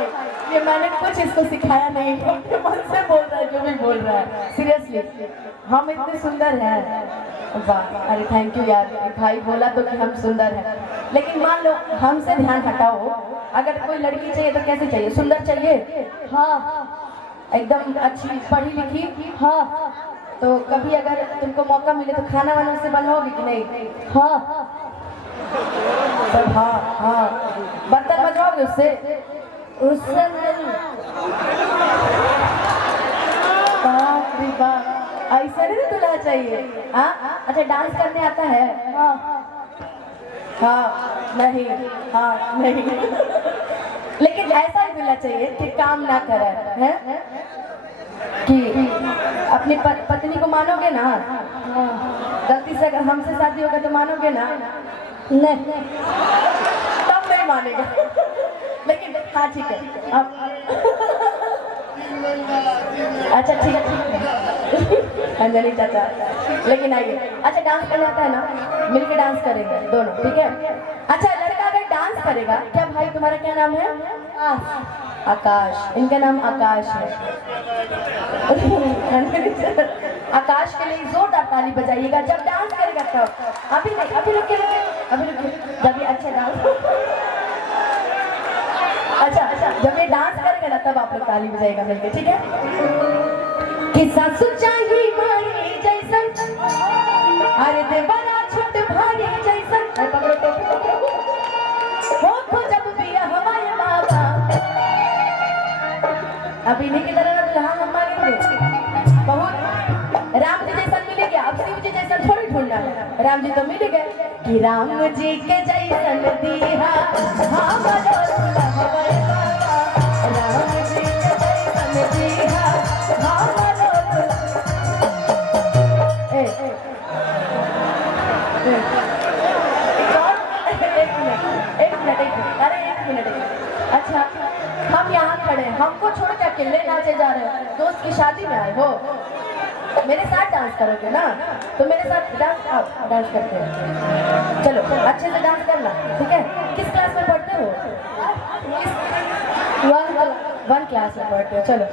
भाई, ये मैंने कुछ इसको सिखाया नहीं, अपने मन से बोल रहा है जो भी बोल रहा है। सीरियसली हम इतने सुंदर हैं। वाह, अरे थैंक यू यार, भाई बोला तो कि हम सुंदर हैं। लेकिन मान लो हमसे ध्यान हटाओ, अगर कोई लड़की चाहिए तो कैसे चाहिए? सुंदर चाहिए? हाँ, एकदम अच्छी पढ़ी लिखी? हाँ। तो कभी अगर तुमको मौका मिले तो खाना वाना से बनवाओगे कि नहीं? हाँ सब। हाँ हाँ, बर्तन बजवाओगे उससे नहीं? बाप रे बाप, ऐसा नहीं दूल्हा चाहिए। हाँ अच्छा, डांस करने आता है? हाँ हाँ नहीं, हाँ नहीं। लेकिन ऐसा ही दूल्हा चाहिए कि काम ना करे, है कि अपनी पत्नी को मानोगे ना? गलती से अगर हमसे शादी होगा तो मानोगे ना? नहीं, तब नहीं मानेगा। लेकिन हाँ ठीक है अब। अच्छा ठीक है अंजलि चाचा, लेकिन आइए। अच्छा डांस करने आता है ना? मिलके डांस करेंगे दोनों, ठीक है? अच्छा लड़का अगर डांस करेगा, क्या भाई तुम्हारा क्या नाम है? आकाश। इनका नाम आकाश है। आकाश के लिए जोरदार ताली बजाइएगा जब डांस करेगा तब। अभी नहीं, अभी रुकिए, अभी रुकिए, जब ये अच्छा डांस अच्छा जब ये डांस करेगा ना तब आप लोग ताली बजाएगा मिलके, ठीक है? कि सासु चाहिए माई जैसन, अरे देवरा छोट भाई जैसन, पकड़ो तो हो जब बिया हमारे बाबा। अभी नहीं की तरह दुल्हा हम मांगेंगे बहुत। राम जी जैसा मिलेगा, अब शिव जी जैसा थोड़ी ढूंढना है। राम जी तो मिल गए कि राम जी के जैसन दीहा हमारो दुल्हा, राम जी के जैसन दीहा हमारो एक मिनट, अरे एक मिनट। अच्छा हम यहाँ खड़े हैं, हमको छोड़ के अकेले नाचे जा रहे हैं? दोस्त की शादी में आए हो, मेरे साथ डांस करोगे ना? तो मेरे साथ डांस करते हैं। चलो अच्छे से डांस करना, ठीक है? किस क्लास में पढ़ते हो? वन क्लास में पढ़ते हो। चलो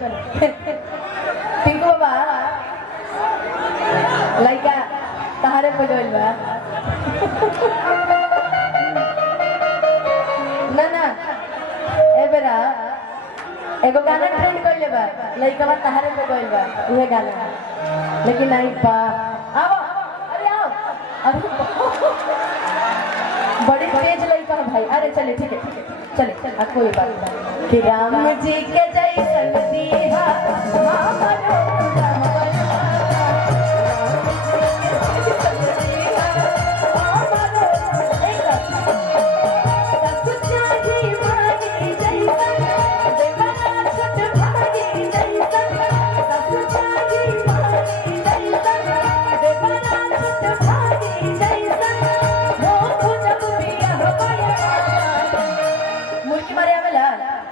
टिंकू बाबा लड़का तहारे पे जोइल बा ना ए बेरा एगो गाना ट्रेंड कर ले बा, लड़का बा तहारे पे गइल बा, उहे गाना। लेकिन नहीं बा, आओ अरे आओ, अरे बड़ी तेज लड़का है भाई। अरे चले ठीक है, चले कोई बात नहीं। कि राम जी के जैसन दीहा हमारो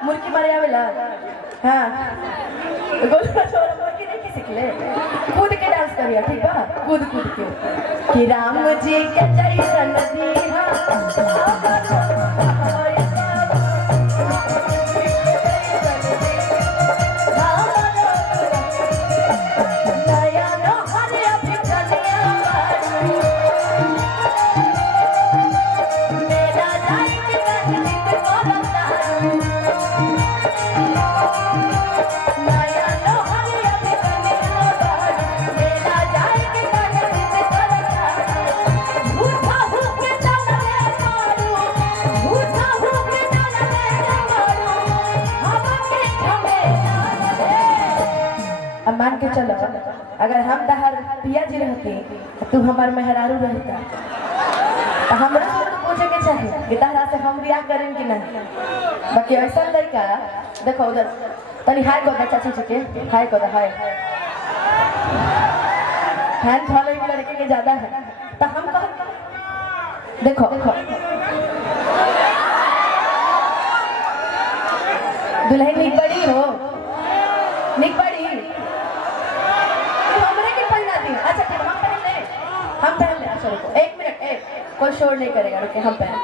मुर्की मारे आवेला। हाँ मुर्की नहीं सीख ले, कूद के डांस करिए, ठीक बा? कूद के कि राम जी के जैसन दीहा मान के चलो, अगर हम तहार पिया जी रहते तो तू हमार मेहरारू रहता, तो हमरा से तो पूछे के चाहिए कि तहरा से हम बियाह करें कि नहीं। बाकी ऐसा लड़का देखो उधर तनी हाय को दे चाची जी के, हाय को दे, हाय हैंड फॉलो एक लड़के के ज्यादा है। तो हम देखो दुल्हन निक बड़ी हो, निक बड़ी हमरे के पहना दी। अच्छा ठीक हम पहन ले, हम पहन ले। अच्छा रुको एक मिनट, कोई शोर नहीं करेगा, रुके हम पहन